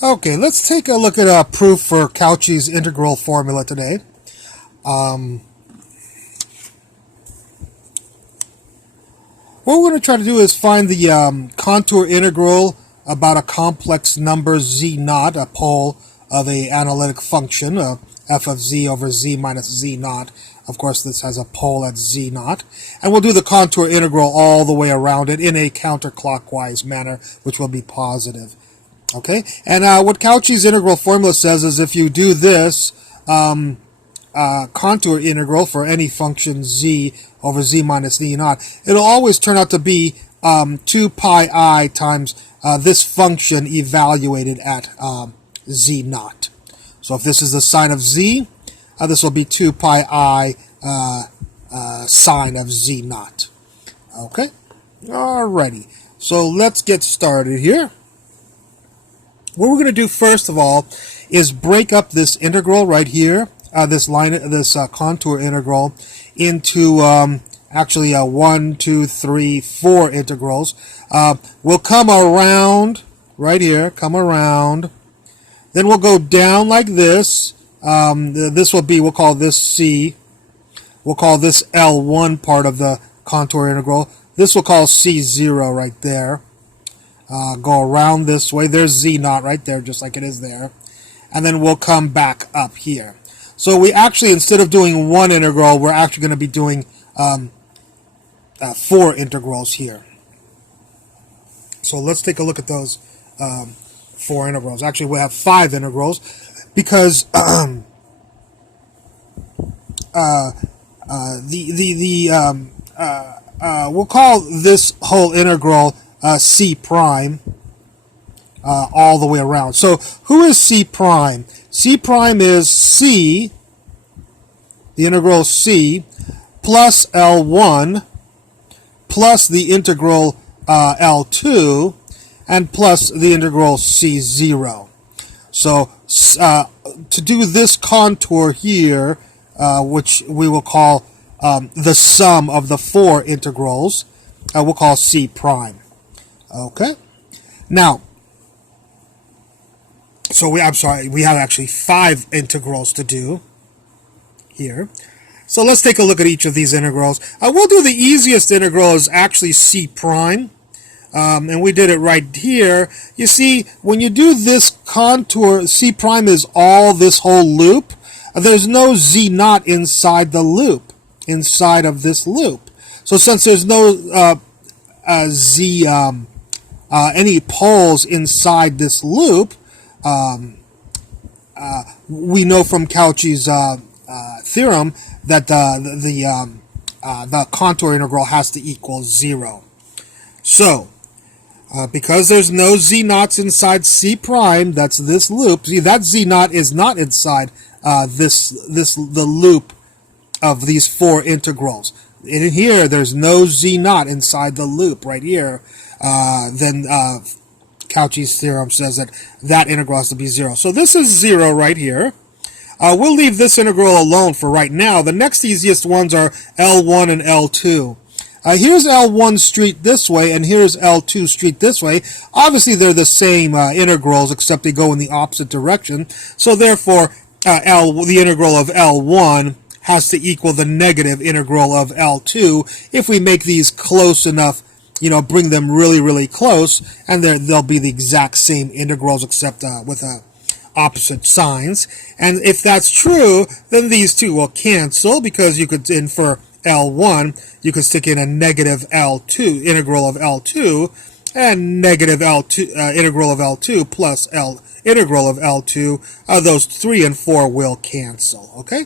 Okay, let's take a look at a proof for Cauchy's integral formula today. What we're going to try to do is find the contour integral about a complex number z naught, a pole of an analytic function, f of z over z minus z naught. Of course, this has a pole at z naught. And we'll do the contour integral all the way around it in a counterclockwise manner, which will be positive. Okay, and what Cauchy's integral formula says is if you do this contour integral for any function z over z minus z naught, it'll always turn out to be 2 pi I times this function evaluated at z naught. So if this is the sine of z, this will be 2 pi I sine of z naught. Okay, alrighty. So let's get started here. What we're going to do first of all is break up this integral right here, this contour integral, into actually 1, 2, 3, 4 integrals. We'll come around right here, come around. Then we'll go down like this. This will be, we'll call this C. We'll call this L1 part of the contour integral. This we'll call C0 right there. Go around this way. There's z naught right there, just like it is there. And then we'll come back up here. So we actually, instead of doing one integral, we're actually going to be doing 4 integrals here. So let's take a look at those 4 integrals. Actually, we'll have 5 integrals because we'll call this whole integral C prime all the way around. So who is C prime? C prime is C, the integral C, plus L1, plus the integral L2, and plus the integral C0. So to do this contour here, which we will call the sum of the 4 integrals, we'll call C prime. Okay, now, so we have actually 5 integrals to do here. So let's take a look at each of these integrals. We'll do the easiest integral is actually C prime, and we did it right here. You see, when you do this contour, C prime is all this whole loop. There's no z naught inside the loop, inside of this loop. So since there's no any poles inside this loop, we know from Cauchy's theorem that the contour integral has to equal 0. So, because there's no z naughts inside C prime, that's this loop. See, that z naught is not inside the loop of these 4 integrals. In here, there's no z naught inside the loop right here. Then Cauchy's theorem says that that integral has to be 0. So this is 0 right here. We'll leave this integral alone for right now. The next easiest ones are L1 and L2. Here's L1 street this way, and here's L2 street this way. Obviously, they're the same integrals, except they go in the opposite direction. So therefore, the integral of L1 has to equal the negative integral of L2 if we make these close enough, bring them really, really close, and they'll be the exact same integrals except with opposite signs. And if that's true, then these two will cancel, because you could, for L1, you could stick in a negative L2, integral of L2, and negative L2, integral of L2 plus integral of L2. Those 3 and 4 will cancel, okay?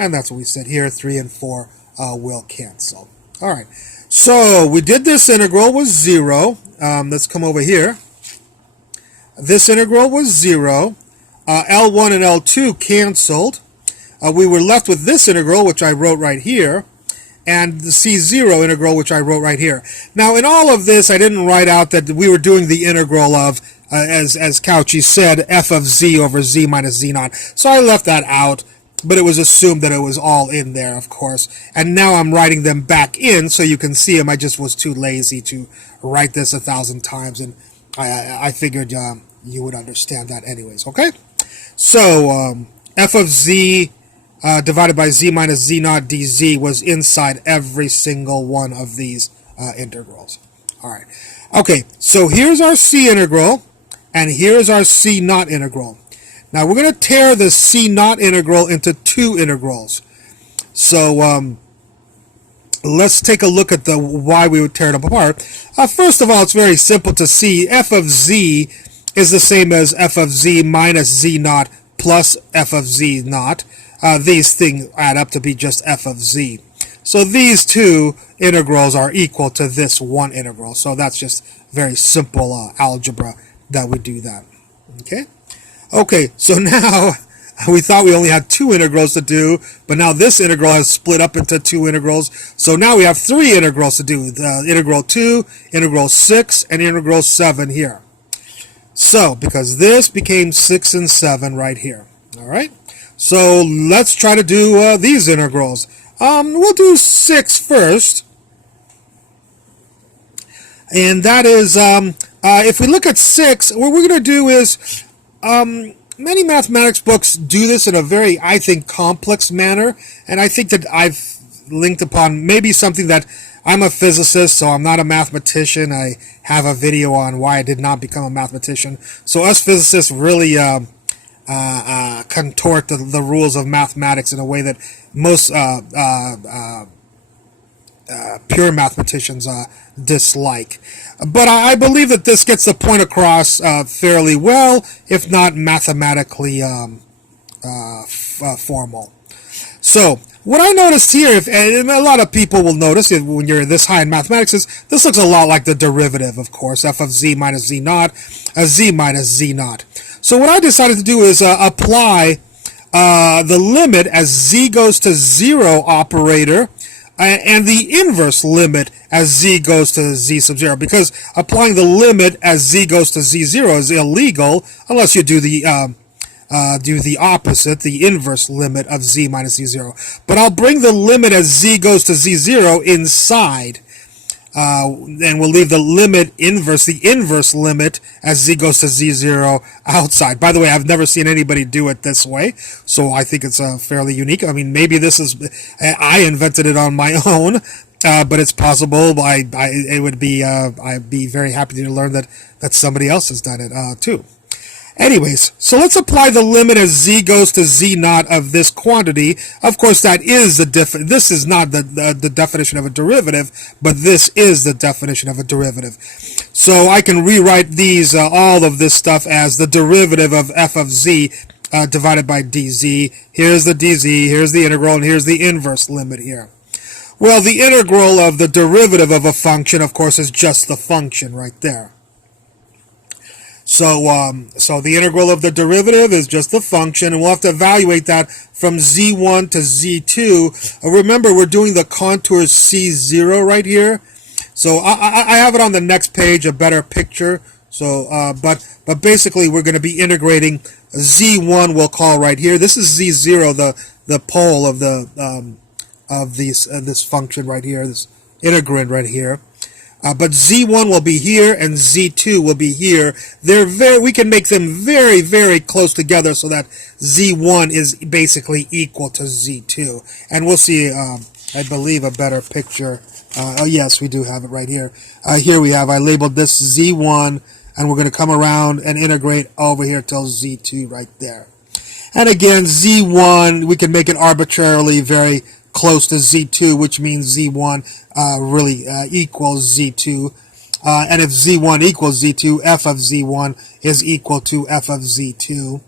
And that's what we said here, 3 and 4 will cancel. All right. So we did this integral was 0. Let's come over here. This integral was 0. L1 and L2 canceled. We were left with this integral, which I wrote right here, and the C0 integral, which I wrote right here. Now, in all of this, I didn't write out that we were doing the integral of, as Cauchy said, f of z over z minus z naught. So I left that out. But it was assumed that it was all in there, of course. And now I'm writing them back in so you can see them. I just was too lazy to write this 1,000 times, and I figured you would understand that anyways, okay? So f of z divided by z minus z naught dz was inside every single one of these integrals. All right. Okay, so here's our c integral, and here's our c naught integral. Now we're going to tear the c naught integral into two integrals. So let's take a look at the why we would tear it apart. First of all, it's very simple to see. F of z is the same as f of z minus z naught plus f of z naught. These things add up to be just f of z. So these two integrals are equal to this one integral. So that's just very simple algebra that would do that. Okay? Okay, so now we thought we only had two integrals to do, but now this integral has split up into two integrals. So now we have three integrals to do. Integral 2, integral 6, and integral 7 here. So, because this became 6 and 7 right here. All right? So let's try to do these integrals. We'll do 6 first. And that is, if we look at 6, what we're going to do is, many mathematics books do this in a very, I think, complex manner. And I think that I've linked upon maybe something that I'm a physicist, so I'm not a mathematician. I have a video on why I did not become a mathematician. So us physicists really contort the rules of mathematics in a way that most pure mathematicians dislike. But I believe that this gets the point across fairly well, if not mathematically formal. So what I noticed here, and a lot of people will notice when you're this high in mathematics, is this looks a lot like the derivative, of course, f of z minus z naught, z minus z naught. So what I decided to do is apply the limit as z goes to 0 operator and the inverse limit as z goes to z sub 0, because applying the limit as z goes to z0 is illegal unless you do the opposite, the inverse limit of z minus z0. But I'll bring the limit as z goes to z0 inside, and we'll leave the limit inverse, the inverse limit as z goes to z0 outside. By the way, I've never seen anybody do it this way, so I think it's fairly unique. I mean, maybe this is, I invented it on my own, but it's possible. I'd be very happy to learn that somebody else has done it too. Anyways, so let's apply the limit as z goes to z naught of this quantity. Of course, that is this is not the definition of a derivative, but this is the definition of a derivative. So I can rewrite these, all of this stuff as the derivative of f of z divided by dz. Here's the dz, here's the integral, and here's the inverse limit here. Well, the integral of the derivative of a function, of course, is just the function right there. So the integral of the derivative is just the function, and we'll have to evaluate that from z1 to z2. Remember, we're doing the contour c0 right here. So I have it on the next page, a better picture. So, but basically, we're going to be integrating z1. We'll call right here. This is z0, the pole of this function right here, this integrand right here. But z1 will be here and z2 will be here. We can make them very, very close together so that z1 is basically equal to z2. And we'll see, I believe, a better picture. Oh yes, we do have it right here. Here we have, I labeled this z1, and we're going to come around and integrate over here till z2 right there. And again, z1, we can make it arbitrarily very close to z2, which means z1 really equals z2. And if z1 equals z2, f of z1 is equal to f of z2.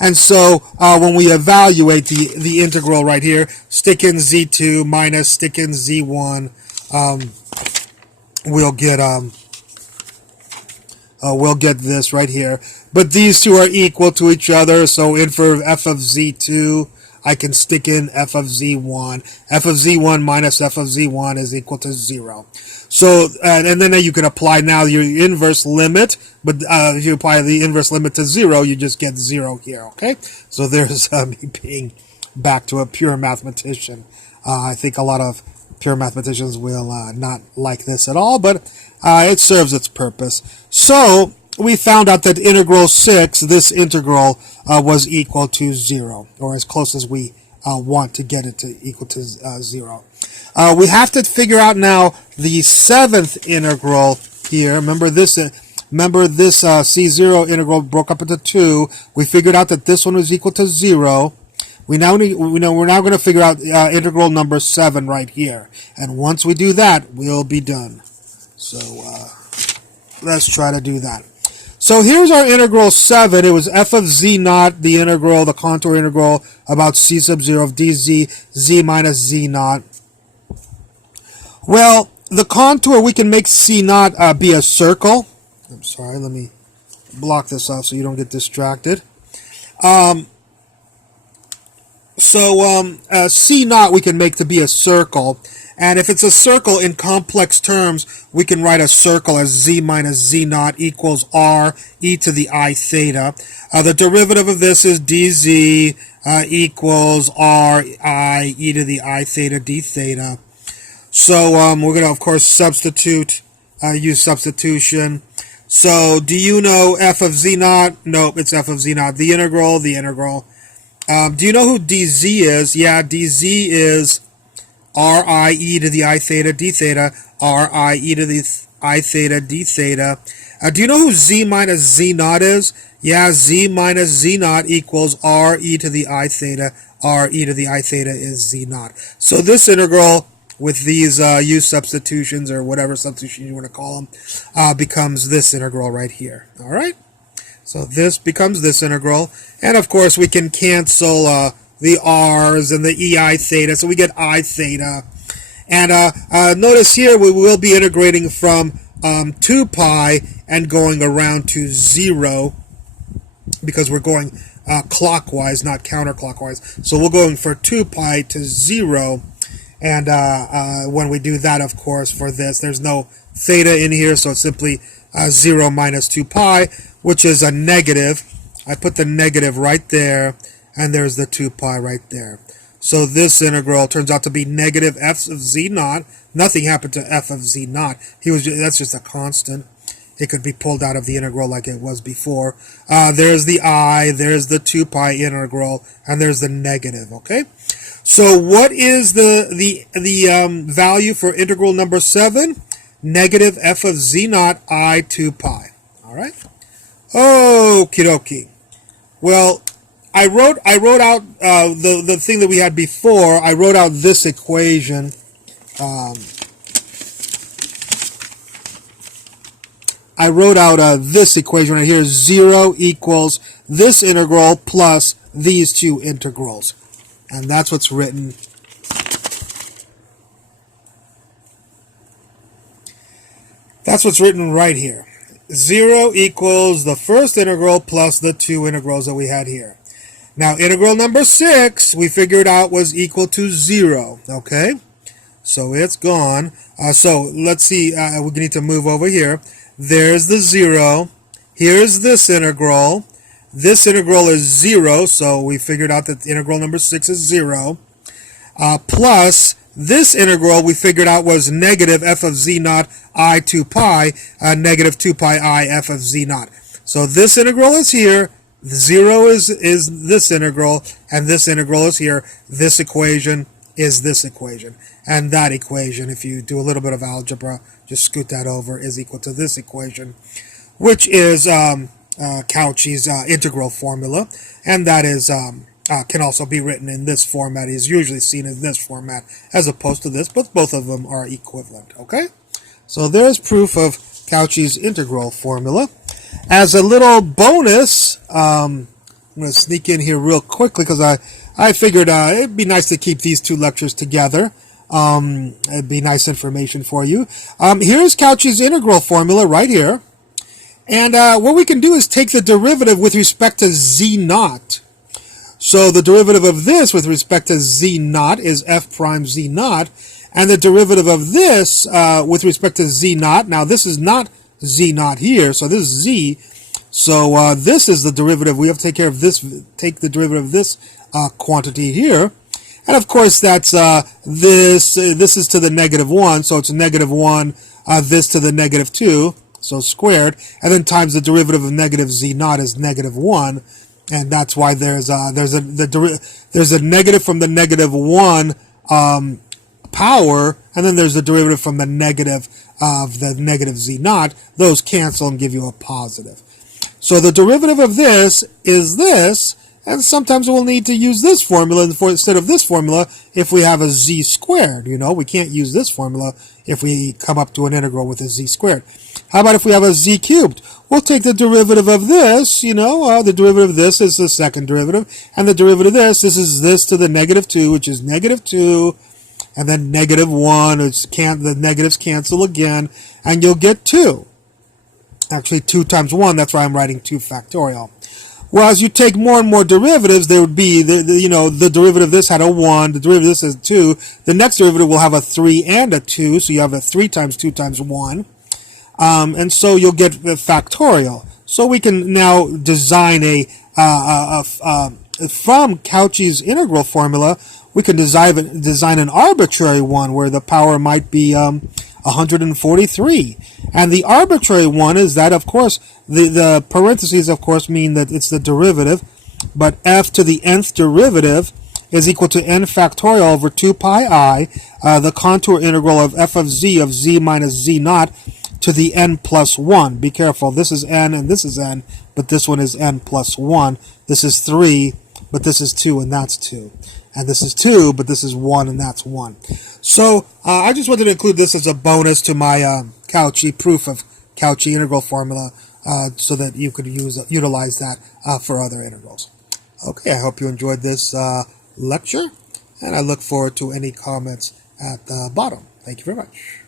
And so when we evaluate the integral right here, stick in z2 minus stick in z1, we'll get this right here. But these two are equal to each other, so in for f of z2, I can stick in f of z1. F of z1 minus f of z1 is equal to 0. So, and then you can apply now your inverse limit, but if you apply the inverse limit to 0, you just get 0 here, okay? So there's me being back to a pure mathematician. I think a lot of pure mathematicians will not like this at all, but it serves its purpose. So we found out that integral 6, this integral, was equal to 0, or as close as we want to get it to equal to 0. We have to figure out now the 7th integral here. Remember this C0 integral broke up into 2. We figured out that this one was equal to 0. We're now going to figure out integral number 7 right here. And once we do that, we'll be done. So let's try to do that. So here's our integral 7. It was f of z naught, the integral, the contour integral about c sub 0 of dz, z minus z naught. Well, the contour, we can make c naught be a circle. I'm sorry, let me block this off so you don't get distracted. C naught we can make to be a circle. And if it's a circle in complex terms, we can write a circle as z minus z naught equals r e to the I theta. The derivative of this is dz equals r I e to the I theta d theta. So we're going to, of course, substitute, use substitution. So do you know f of z naught? Nope, it's f of z naught. The integral. Do you know who dz is? Yeah, dz is r I e to the I theta d theta, r I e to the I theta d theta. Do you know who z minus z naught is? Yeah, z minus z naught equals r e to the I theta, r e to the I theta is z naught. So this integral with these use substitutions or whatever substitution you want to call them becomes this integral right here. All right? So this becomes this integral. And of course we can cancel the r's and the ei theta, so we get I theta. And notice here we will be integrating from 2 pi and going around to 0 because we're going clockwise, not counterclockwise. So we're going for 2 pi to 0. And when we do that, of course, for this, there's no theta in here, so it's simply 0 minus 2 pi, which is a negative. I put the negative right there, and there's the 2 pi right there. So this integral turns out to be negative f of z naught. Nothing happened to f of z naught. That's just a constant. It could be pulled out of the integral like it was before. There's the I, there's the 2 pi integral, and there's the negative, okay? So what is the value for integral number 7? Negative f of z naught I 2 pi. All right? Okie dokie. Well, I wrote out the thing that we had before. I wrote out this equation. I wrote out this equation right here. 0 equals this integral plus these two integrals. And that's what's written. That's what's written right here. 0 equals the first integral plus the two integrals that we had here. Now, integral number 6, we figured out was equal to 0. Okay? So it's gone. So let's see. We need to move over here. There's the 0. Here's this integral. This integral is 0, so we figured out that integral number 6 is 0. Plus, this integral we figured out was negative f of z naught I 2 pi, negative 2 pi I f of z naught. So this integral is here, 0 is this integral, and this integral is here. This equation is this equation. And that equation, if you do a little bit of algebra, just scoot that over, is equal to this equation, which is Cauchy's integral formula, and that is can also be written in this format. Is usually seen in this format as opposed to this, but both of them are equivalent. Okay, so there's proof of Cauchy's integral formula. As a little bonus, I'm going to sneak in here real quickly because I figured it'd be nice to keep these two lectures together. It'd be nice information for you. Here's Cauchy's integral formula right here. And what we can do is take the derivative with respect to z naught. So the derivative of this with respect to z naught is f prime z naught. And the derivative of this with respect to z naught, now this is not z naught here, so this is z. So this is the derivative. We have to take care of this, take the derivative of this quantity here. And of course that's this is to the negative 1, so it's negative 1, this to the negative 2. so squared, and then times the derivative of negative z naught is negative 1, and that's why there's a negative from the negative 1 power, and then there's the derivative from the negative of the negative z naught. Those cancel and give you a positive. So the derivative of this is this, and sometimes we'll need to use this formula instead of this formula if we have a z squared. You know, we can't use this formula if we come up to an integral with a z squared. How about if we have a z cubed? We'll take the derivative of this, the derivative of this is the second derivative, and the derivative of this is this to the negative 2, which is negative 2, and then negative 1, the negatives cancel again, and you'll get 2. Actually, 2 times 1, that's why I'm writing 2 factorial. Well, as you take more and more derivatives, there would be, the derivative of this had a 1, the derivative of this is 2, the next derivative will have a 3 and a 2, so you have a 3 times 2 times 1, and so you'll get factorial. So we can now design from Cauchy's integral formula, we can design an arbitrary one where the power might be 143. And the arbitrary one is that, of course, the parentheses, of course, mean that it's the derivative, but f to the nth derivative is equal to n factorial over 2 pi I, the contour integral of f of z minus z naught to the n plus 1. Be careful, this is n and this is n, but this one is n plus 1. This is 3, but this is 2 and that's 2. And this is 2, but this is 1 and that's 1. So I just wanted to include this as a bonus to my Cauchy proof of Cauchy integral formula so that you could utilize that for other integrals. Okay, I hope you enjoyed this lecture, and I look forward to any comments at the bottom. Thank you very much.